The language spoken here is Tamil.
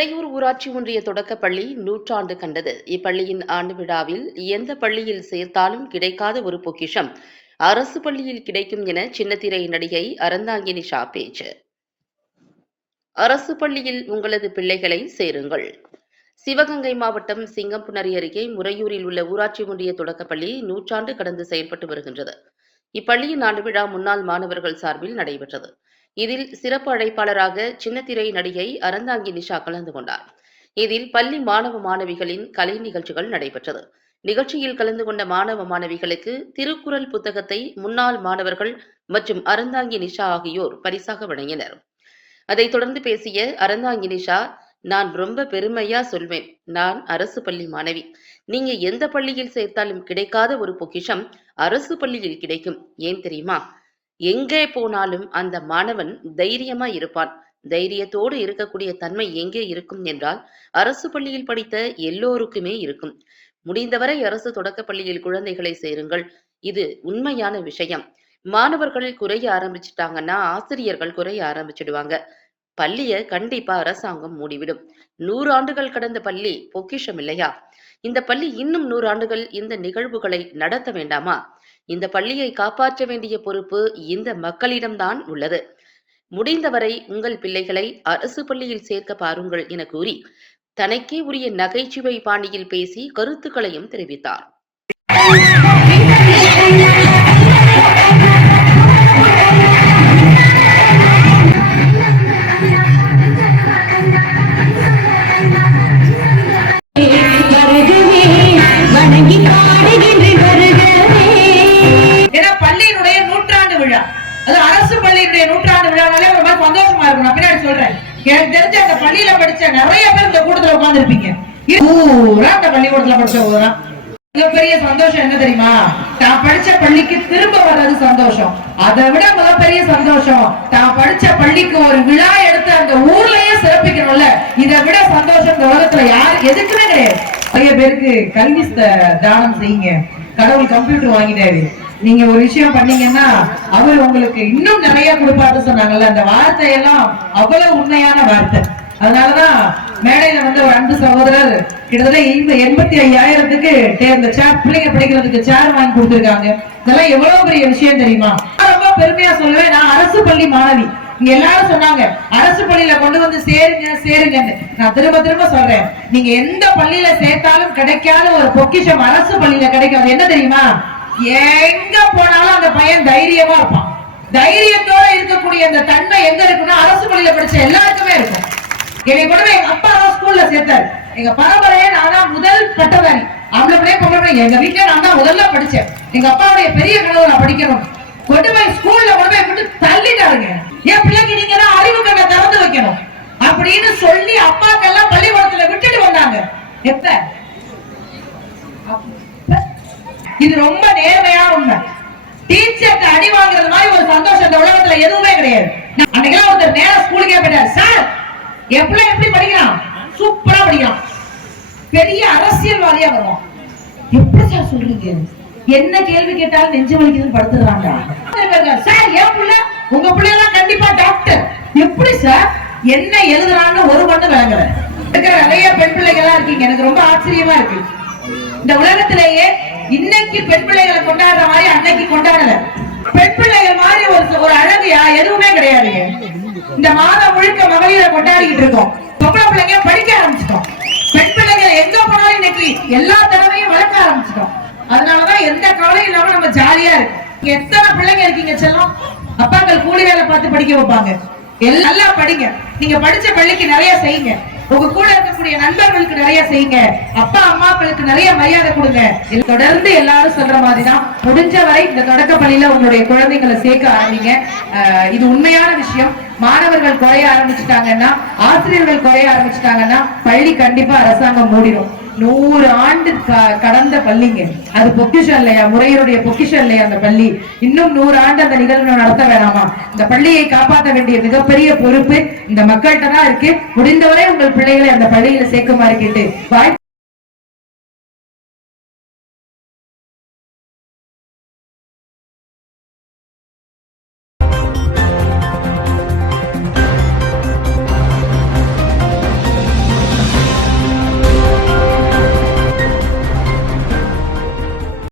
உறையூர் ஊராட்சி ஒன்றிய தொடக்கப்பள்ளி நூற்றாண்டு கண்டது. இப்பள்ளியின் ஆண்டு விழாவில் எந்த பள்ளியில் சேர்த்தாலும் கிடைக்காத ஒரு பொக்கிஷம். அரசு பள்ளியில் கிடைக்கும் என சின்னத்திரை நடிகை அறந்தாங்கி ஷா பேச்சு. அரசு பள்ளியில் உங்களது பிள்ளைகளை சேருங்கள். சிவகங்கை மாவட்டம் சிங்கம்புணரி அருகே முறையூரில் உள்ள ஊராட்சி ஒன்றிய தொடக்கப்பள்ளி நூற்றாண்டு கடந்து செயல்பட்டு வருகின்றது. இப்பள்ளியின் ஆண்டு விழா முன்னாள் மாணவர்கள் சார்பில் நடைபெற்றது. இதில் சிறப்பு அழைப்பாளராக சின்னத்திரை நடிகை அறந்தாங்கி நிஷா கலந்து கொண்டார். இதில் பள்ளி மாணவ மாணவிகளின் கலை நிகழ்ச்சிகள் நடைபெற்றது. நிகழ்ச்சியில் கலந்து கொண்ட மாணவ மாணவிகளுக்கு திருக்குறள் புத்தகத்தை முன்னாள் மாணவர்கள் மற்றும் அறந்தாங்கி நிஷா ஆகியோர் பரிசாக வழங்கினர். அதைத் தொடர்ந்து பேசிய அறந்தாங்கி நிஷா நான் ரொம்ப பெருமையா சொல்வேன். நான் அரசு பள்ளி மாணவி. நீங்க எந்த பள்ளியில் சேர்த்தாலும் கிடைக்காத ஒரு பொக்கிஷம் அரசு பள்ளியில் கிடைக்கும். ஏன் தெரியுமா? எங்கே போனாலும் அந்த மாணவன் தைரியமா இருப்பான். தைரியத்தோடு இருக்கக்கூடிய தன்மை எங்கே இருக்கும் என்றால் அரசு பள்ளியில் படித்த எல்லோருக்குமே இருக்கும். முடிந்தவரை அரசு தொடக்க பள்ளியில் குழந்தைகளை சேருங்கள். இது உண்மையான விஷயம். மாணவர்கள் குறைய ஆரம்பிச்சிட்டாங்கன்னா ஆசிரியர்கள் குறைய ஆரம்பிச்சிடுவாங்க. பள்ளிய கண்டிப்பா அரசாங்கம் மூடிவிடும். நூறு ஆண்டுகள் கடந்த பள்ளி பொக்கிஷம் இல்லையா? இந்த பள்ளி இன்னும் நூறு ஆண்டுகள் இந்த நிகழ்வுகளை நடத்த வேண்டாமா? இந்த பள்ளியை காப்பாற்ற வேண்டிய பொறுப்பு இந்த மக்களிடம்தான் உள்ளது. முடிந்தவரை உங்கள் பிள்ளைகளை அரசு பள்ளியில் சேர்க்க பாருங்கள் என கூறி தனக்கே உரிய நகைச்சுவை பாணியில் பேசி கருத்துக்களையும் தெரிவித்தார். சொல்றேன். எனக்கு தெரிஞ்ச அந்த பள்ளியில படிச்ச நிறைய பேர் இந்த கூட்டத்துல உட்கார்ந்து இருப்பீங்க பூரா அந்த பள்ளிக்கூடத்துல படிச்ச போதுதான். மிகப்பெரிய சந்தோஷம் என்ன தெரியுமா? தான் படிச்ச பள்ளிக்கு திரும்ப வர்றது சந்தோஷம். அதை விட மிகப்பெரிய சந்தோஷம் தான் படிச்ச பள்ளிக்கு ஒரு விழா எடுத்து அந்த ஊர்லயே சிறப்பிக்கணும்ல. இதை விட சந்தோஷம் இந்த உலகத்துல யார் எதுக்குமே கிடையாது. நிறைய பேருக்கு கல்வி தானம் செய்யுங்க. கடவுள் கம்ப்யூட்டர் வாங்கிட்டாரு. நீங்க ஒரு விஷயம் பண்ணீங்கன்னா அவர் உங்களுக்கு இன்னும் நிறைய கொடுப்பாருன்னு சொன்னாங்கல்ல அந்த வார்த்தையெல்லாம் அவ்வளவு உண்மையான வார்த்தை. அதனாலதான் மேடையில வந்து ஒரு அன்பு சகோதரர் கிட்டத்தட்ட இந்த எண்பத்தி ஐயாயிரத்துக்கு தே- இந்த சேர் பிள்ளைங்க படிக்கிறதுக்கு சேர் வாங்கி கொடுத்துருக்காங்க. இதெல்லாம் எவ்வளவு பெரிய விஷயம் தெரியுமா? ரொம்ப பெருமையா சொல்லுவேன் நான் அரசு பள்ளி மாணவி. இங்க எல்லாரும் சொன்னாங்க அரசு பள்ளியில கொண்டு வந்து சேருங்க சேருங்கன்னு. நான் திரும்ப திரும்ப சொல்றேன் நீங்க எந்த பள்ளியில சேர்த்தாலும் கிடைக்காத ஒரு பொக்கிஷம் அரசு பள்ளியில கிடைக்கும். அது என்ன தெரியுமா? எங்க போனாலும் அந்த பையன் தைரியமா இருப்பான். தைரியத்தோட இருக்கக்கூடிய அந்த தன்மை எங்க இருக்குன்னா அரசு பள்ளியில படிச்ச எல்லாருக்குமே இருக்கும். என்னை கூட எங்க அப்பா தான் ஸ்கூல்ல சேர்த்தாரு. எங்க பரம்பரையே நான் தான் முதல் பட்டதாரி. பிள்ளைய பொம்பளை எங்க வீட்டுல நான் தான் முதல்ல படிச்சேன். எங்க அப்பாவுடைய பெரிய கனவு நான் படிக்கணும். கொண்டு போய் ஸ்கூல்ல கொண்டு போய் கொண்டு தள்ளிட்டாருங்க. என் பிள்ளைக்கு நீங்க தான் அறிவு கண்ணை திறந்து வைக்கணும். அப்படின்னு சொல்லி அப்பாக்கெல்லாம் பள்ளிக்கூடத்துல விட்டுட்டு வந்தாங்க. எப்ப? இது ரொம்ப நேர்மையான உண்மை. டீச்சருக்கு அடி வாங்குறது மாதிரி ஒரு சந்தோஷம் இந்த உலகத்துல எதுவுமே கிடையாது. அன்னைக்கெல்லாம் ஒருத்தர் நேரம் ஸ்கூலுக்கே போயிட்டார். சார் எப்படி எப்படி படிக்கிறான்? சூப்பரா படிக்கிறான். பெரிய அரசியல்வாதியா வருவான். எப்படி சார் சொல்றீங்க? என்ன கேள்வி கேட்டாலும் நெஞ்சு வலிக்குதுன்னு படுத்துறாங்க சார் என் பிள்ளை உங்க பிள்ளை எல்லாம் கண்டிப்பா டாக்டர் எப்படி சார் என்ன எழுதுறான்னு ஒரு மண்ணு விளங்கல. இருக்கிற நிறைய பெண் பிள்ளைகள் எல்லாம் இருக்கீங்க. எனக்கு ரொம்ப ஆச்சரியமா இருக்கு. இந்த உலகத்திலேயே இன்னைக்கு பெண் பிள்ளைகளை கொண்டாடுற மாதிரி அன்னைக்கு கொண்டாடல. பெண் பிள்ளைகள் மாதிரி ஒரு ஒரு அழகு யா- எதுவுமே கிடையாதுங்க. இந்த மாதம் முழுக்க மகளிரை கொண்டாடிக்கிட்டு இருக்கோம். பொம்பளை பிள்ளைங்க படிக்க ஆரம்பிச்சிட்டோம். பெண் பிள்ளைகள் எங்க போனாலும் இன்னைக்கு எல்லா தடவையும் வளர்க்க ஆரம்பிச்சிட்டோம். அதனாலதான் எந்த கவலையும் இல்லாம நம்ம ஜாலியா இருக்கு. எத்தனை பிள்ளைங்க இருக்கீங்க செல்லம்? அப்பாக்கள் கூலி வேலை பார்த்து படிக்க வைப்பாங்க. எல்லாம் நல்லா படிங்க. நீங்க படிச்ச பள்ளிக்கு நிறைய செய்யுங்க. உங்க கூட இருக்கக்கூடிய நண்பர்களுக்கு நிறைய செய்யுங்க. அப்பா அம்மாக்களுக்கு நிறைய மரியாதை கொடுங்க. இது தொடர்ந்து எல்லாரும் சொல்ற மாதிரிதான் முடிஞ்ச வரை இந்த தொடக்க பள்ளியில உங்களுடைய குழந்தைங்களை சேர்க்க ஆரம்பிங்க. இது உண்மையான விஷயம். மாணவர்கள் குறைய ஆரம்பிச்சுட்டாங்கன்னா ஆசிரியர்கள் குறைய ஆரம்பிச்சுட்டாங்கன்னா பள்ளி கண்டிப்பா அரசாங்கம் மூடிடும். நூறு ஆண்டு க- கடந்த பள்ளிங்க. அது பொக்கிஷம் இல்லையா? முறையருடைய பொக்கிஷம் இல்லையா அந்த பள்ளி? இன்னும் நூறு ஆண்டு அந்த நிகழ்வு நடத்த வேணாமா? இந்த பள்ளியை காப்பாற்ற வேண்டிய மிகப்பெரிய பொறுப்பு இந்த மக்கள்கிட்ட தான் இருக்கு. முடிந்தவரை உங்கள் பிள்ளைகளை அந்த பள்ளியில சேர்க்குமாறு கேட்டு வாய்ப்பு